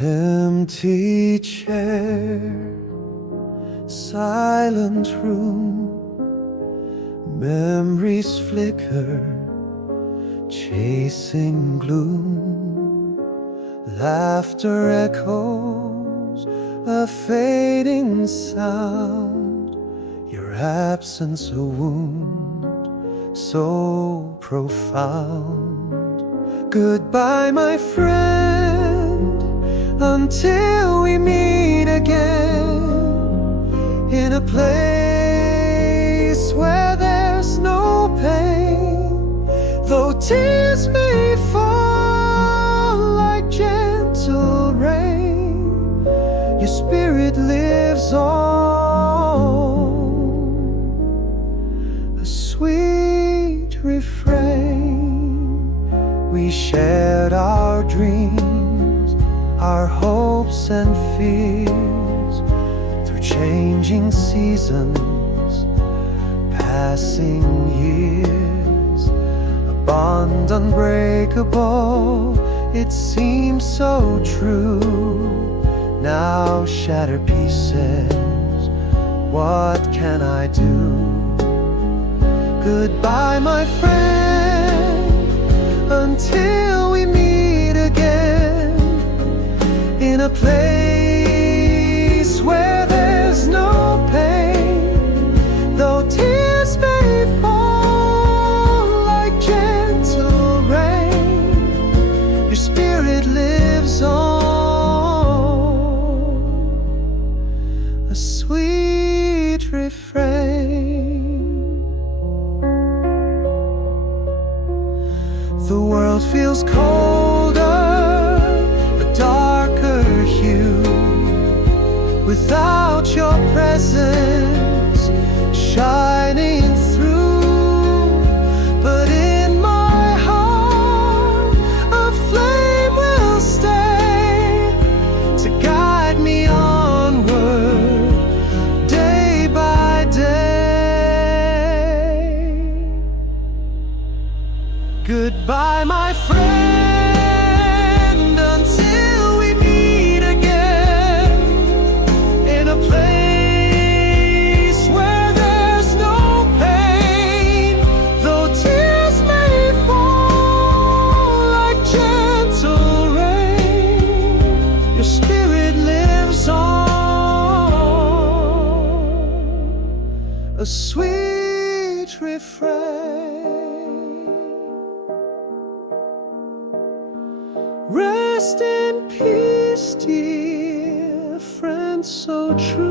Empty chair, silent room, memories flicker, chasing gloom. Laughter echoes, a fading sound. Your absence a wound so profound. Goodbye, my friend, until we meet again, in a place where there's no pain. Though tears may fall like gentle rain, your spirit lives on, a sweet refrain. We shared our dreams, our hopes and fears, through changing seasons, passing years. A bond unbreakable, it seems so true. Now shattered pieces, what can I do? Goodbye, my friend, until we meet again, in a place where there's no pain. Though tears may fall like gentle rain, your spirit lives on, a sweet refrain. The world feels colder, a darker hue, without your presence shining through. But in my heart a flame will stay, to guide me onward day by day. Goodbye, my friend, until we meet again, in a place where there's no pain. Though tears may fall like gentle rain, your spirit lives on, a sweet refrain. Rest in peace, dear friend, so true.